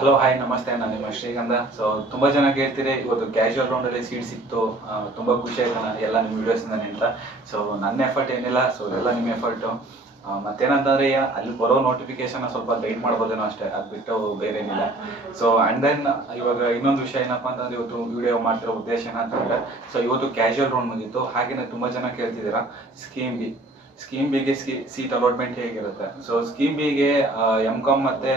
Hello hi ನಮಸ್ತೆ, ನಾನು ನಿಮ್ಮ ಶ್ರೀಗಂಧ. ಸೊ ತುಂಬ ಜನ ಕೇಳ್ತೀರಿ ಇವತ್ತು ಕ್ಯಾಶುವಲ್ ರೌಂಡಲ್ಲಿ ಸೀಟ್ ಸಿಕ್ತು, ತುಂಬ ಖುಷಿ ಆಯ್ತು ನನಗೆ ಎಲ್ಲ ನಿಮ್ಮ ವೀಡಿಯೋಸಿಂದ ಅಂತ. ಸೊ ನನ್ನ ಎಫರ್ಟ್ ಏನಿಲ್ಲ, ಸೊ ಎಲ್ಲ ನಿಮ್ಮ ಎಫರ್ಟು. ಮತ್ತೇನಂತಂದರೆ ಅಲ್ಲಿ ಬರೋ ನೋಟಿಫಿಕೇಶನ್ ಸ್ವಲ್ಪ ಗೈಡ್ ಮಾಡ್ಬೋದೇನೋ ಅಷ್ಟೇ, ಅದು ಬಿಟ್ಟು ಬೇರೆ ಏನಿಲ್ಲ. ಸೊ ಆ್ಯಂಡ್ ದೆನ್ ಇವಾಗ ಇನ್ನೊಂದು ವಿಷಯ ಏನಪ್ಪ ಅಂತಂದರೆ, ಇವತ್ತು ವಿಡಿಯೋ ಮಾಡ್ತಿರೋ ಉದ್ದೇಶ ಏನಂತಂದರೆ, ಸೊ ಇವತ್ತು ಕ್ಯಾಶುವಲ್ ರೌಂಡ್ ಮುಗೀತು. ಹಾಗೆಯೇ ತುಂಬ ಜನ ಕೇಳ್ತಿದ್ದೀರಾ ಸ್ಕೀಮ್ ಬಿಗೆ ಸೀಟ್ ಅಲಾಟ್ಮೆಂಟ್ ಹೇಗಿರುತ್ತೆ. ಸೊ ಸ್ಕೀಮ್ ಬಿಗೆ ಎಮ್.ಕಾಮ್ ಮತ್ತು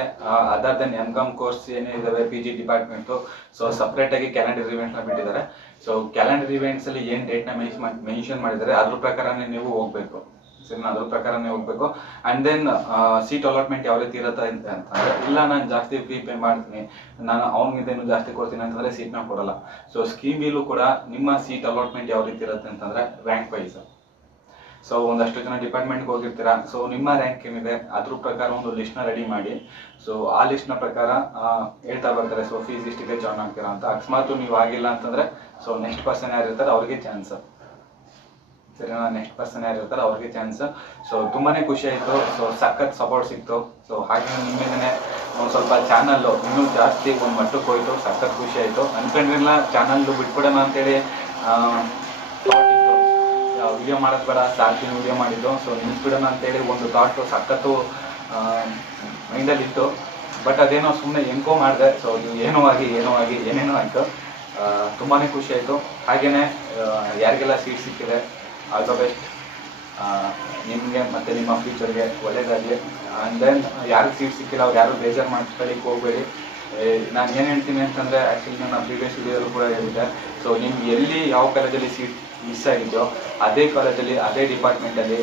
ಅದರ್ ದೆನ್ ಎಮ್.ಕಾಮ್ ಕೋರ್ಸ್ ಏನಿದ್ದಾವೆ PG ಡಿಪಾರ್ಟ್ಮೆಂಟು, ಸೊ ಸಪ್ರೇಟಾಗಿ ಕ್ಯಾಲೆಂಡರ್ ಇವೆಂಟ್ನ ಬಿಟ್ಟಿದ್ದಾರೆ. ಸೊ ಕ್ಯಾಲೆಂಡರ್ ಇವೆಂಟ್ಸಲ್ಲಿ ಏನು ಡೇಟ್ನ ಮೆನ್ಷನ್ ಮಾಡಿದ್ದಾರೆ ಅದ್ರ ಪ್ರಕಾರನೇ ನೀವು ಹೋಗಬೇಕು. ಸರಿನಾ, ಅದ್ರ ಪ್ರಕಾರನೇ ಹೋಗಬೇಕು. ಆ್ಯಂಡ್ ದೆನ್ ಸೀಟ್ ಅಲಾಟ್ಮೆಂಟ್ ಯಾವ ರೀತಿ ಇರುತ್ತೆ ಅಂತಂದರೆ, ಇಲ್ಲ ನಾನು ಜಾಸ್ತಿ ಫೀ ಪೇ ಮಾಡ್ತೀನಿ, ನಾನು ಅವ್ನಿಗಿಂತೇನು ಜಾಸ್ತಿ ಕೊಡ್ತೀನಿ ಅಂತಂದರೆ ಸೀಟ್ನ ಕೊಡಲ್ಲ. ಸೊ ಸ್ಕೀಮ್ ಬಿಲು ಕೂಡ ನಿಮ್ಮ ಸೀಟ್ ಅಲಾಟ್ಮೆಂಟ್ ಯಾವ ರೀತಿ ಇರುತ್ತೆ ಅಂತಂದರೆ ರ್ಯಾಂಕ್ ವೈಸ್. ಸೊ ಒಂದಷ್ಟು ಜನ ಡಿಪಾರ್ಟ್ಮೆಂಟ್ಗೆ ಹೋಗಿರ್ತೀರಾ, ಸೊ ನಿಮ್ಮ ರ್ಯಾಂಕ್ ಏನಿದೆ ಅದ್ರ ಪ್ರಕಾರ ಒಂದು ಲಿಸ್ಟ್ನ ರೆಡಿ ಮಾಡಿ. ಸೊ ಆ ಲಿಸ್ಟ್ನ ಪ್ರಕಾರ ಹೇಳ್ತಾ ಬರ್ತಾರೆ, ಸೊ ಫೀಸ್ ಇಷ್ಟಿದೆ ಜಾಯ್ನ್ ಆಗ್ತೀರಾ ಅಂತ. ಅಕಸ್ಮಾತ್ ನೀವು ಆಗಿಲ್ಲ ಅಂತಂದರೆ, ಸೊ ನೆಕ್ಸ್ಟ್ ಪರ್ಸನ್ ಯಾರು ಇರ್ತಾರೆ ಅವ್ರಿಗೆ ಚಾನ್ಸ್. ಸರಿನಾ, ನೆಕ್ಸ್ಟ್ ಪರ್ಸನ್ ಯಾರು ಇರ್ತಾರೆ ಅವ್ರಿಗೆ ಚಾನ್ಸ್. ಸೊ ತುಂಬಾ ಖುಷಿ ಆಯಿತು. ಸೊ ಸಖತ್ ಸಪೋರ್ಟ್ ಸಿಕ್ತು. ಸೊ ಹಾಗೆ ನಿಮ್ಮಿಂದನೇ ಒಂದು ಸ್ವಲ್ಪ ಚಾನಲ್ಲು ಇನ್ನೂ ಜಾಸ್ತಿ ಒಂದು ಮಟ್ಟಕ್ಕೆ ಹೋಯಿತು. ಸಖತ್ ಖುಷಿ ಆಯಿತು. ಅನ್ಕೊಂಡಿರಲಿಲ್ಲ ಚಾನಲ್ಲು ಬಿಟ್ಬಿಡೋಣ ಅಂತೇಳಿ ವಿಡಿಯೋ ಮಾಡೋದು ಬೇಡ, ಸಾರ್ತಿನ ವಿಡಿಯೋ ಮಾಡಿದ್ದು. ಸೊ ನಿಲ್ಸ್ಬಿಡೋಣ ಅಂತೇಳಿ ಒಂದು ಥಾಟು ಸಖತ್ತು ಮೈಂಡಲ್ಲಿತ್ತು. ಬಟ್ ಅದೇನೋ ಸುಮ್ಮನೆ ಹೆಂಗೋ ಮಾಡಿದೆ. ಸೊ ಅದು ಏನೋ ಆಗಿ ಏನೇನೋ ಆಯಿತು. ತುಂಬಾ ಖುಷಿ ಆಯಿತು. ಹಾಗೆಯೇ ಯಾರಿಗೆಲ್ಲ ಸೀಟ್ ಸಿಕ್ಕಿದೆ ಆಲ್ ದ ಬೆಸ್ಟ್. ನಿಮಗೆ ಮತ್ತು ನಿಮ್ಮ ಫ್ಯೂಚರ್ಗೆ ಒಳ್ಳೇದಾಗಲಿ. ಆ್ಯಂಡ್ ದೆನ್ ಯಾರಿಗೆ ಸೀಟ್ ಸಿಕ್ಕಿಲ್ಲ ಅವ್ರು ಯಾರು ಬೇಜಾರು ಮಾಡ್ಕೊಳ್ಳಿಕ್ಕೆ ಹೋಗಬೇಡಿ. ನಾನು ಏನು ಹೇಳ್ತೀನಿ ಅಂತಂದರೆ, ಆ್ಯಕ್ಚುಲಿ ನನ್ನ ಪ್ರೀವಿಯಸ್ ವಿಡಿಯೋದಲ್ಲೂ ಕೂಡ ಹೇಳಿದ್ದೆ. ಸೊ ನಿಮ್ಗೆ ಎಲ್ಲಿ ಯಾವ ಕಾಲೇಜಲ್ಲಿ ಸೀಟ್ ಮಿಸ್ ಆಗಿದೆಯೋ ಅದೇ ಕಾಲೇಜಲ್ಲಿ ಅದೇ ಡಿಪಾರ್ಟ್ಮೆಂಟಲ್ಲಿ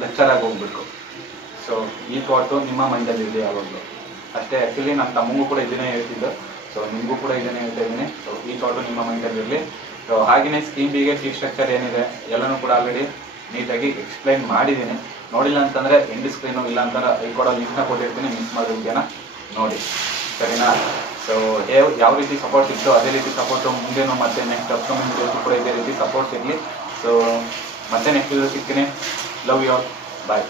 ಲೆಕ್ಚರ್ ಆಗಿ ಹೋಗ್ಬೇಕು. ಸೊ ಈ ಥಾಟು ನಿಮ್ಮ ಮೈಂಡಲ್ಲಿರಲಿ ಯಾವಾಗಲೂ ಅಷ್ಟೇ. ಆ್ಯಕ್ಚುಲಿ ನನ್ನ ತಮ್ಮಗೂ ಕೂಡ ಇದನ್ನೇ ಹೇಳ್ತಿದ್ದು. ಸೊ ನಿಮಗೂ ಕೂಡ ಇದನ್ನೇ ಹೇಳ್ತಾ ಇದ್ದೀನಿ. ಸೊ ಈ ಥಾಟು ನಿಮ್ಮ ಮೈಂಡಲ್ಲಿರಲಿ. ಸೊ ಹಾಗೆಯೇ ಸ್ಕೀಮ್ ಬಿಗೆ ಫೀಸ್ ಸ್ಟ್ರಕ್ಚರ್ ಏನಿದೆ ಎಲ್ಲನೂ ಕೂಡ ಆಲ್ರೆಡಿ ನೀಟಾಗಿ ಎಕ್ಸ್ಪ್ಲೈನ್ ಮಾಡಿದ್ದೀನಿ. ನೋಡಿಲ್ಲ ಅಂತಂದರೆ ಎಂಡ್ ಸ್ಕ್ರೀನು ಇಲ್ಲ ಅಂತಾರೆ ಈ ಕೊಡೋ ಲಿಂಕ್ನ ಕೊಟ್ಟಿರ್ತೀನಿ, ಮಿಸ್ ಮಾಡೋದಕ್ಕೇನ ನೋಡಿ. ಸರಿನಾ. ಸೊ ಯಾವ ರೀತಿ ಸಪೋರ್ಟ್ ಸಿಕ್ತು ಅದೇ ರೀತಿ ಸಪೋರ್ಟು ಮುಂದೇನು ಮತ್ತೆ ನೆಕ್ಸ್ಟ್ ಅಪ್ಕಮಿಂಗ್ ವಿಡಿಯೋಸ್ ಕೂಡ ಇದೇ ರೀತಿ ಸಪೋರ್ಟ್ ಸಿಗಲಿ. ಸೊ ಮತ್ತೆ ನೆಕ್ಸ್ಟ್ ವಿಡಿಯೋ ಸಿಗ್ತೀನಿ. Love you all. ಬಾಯ್.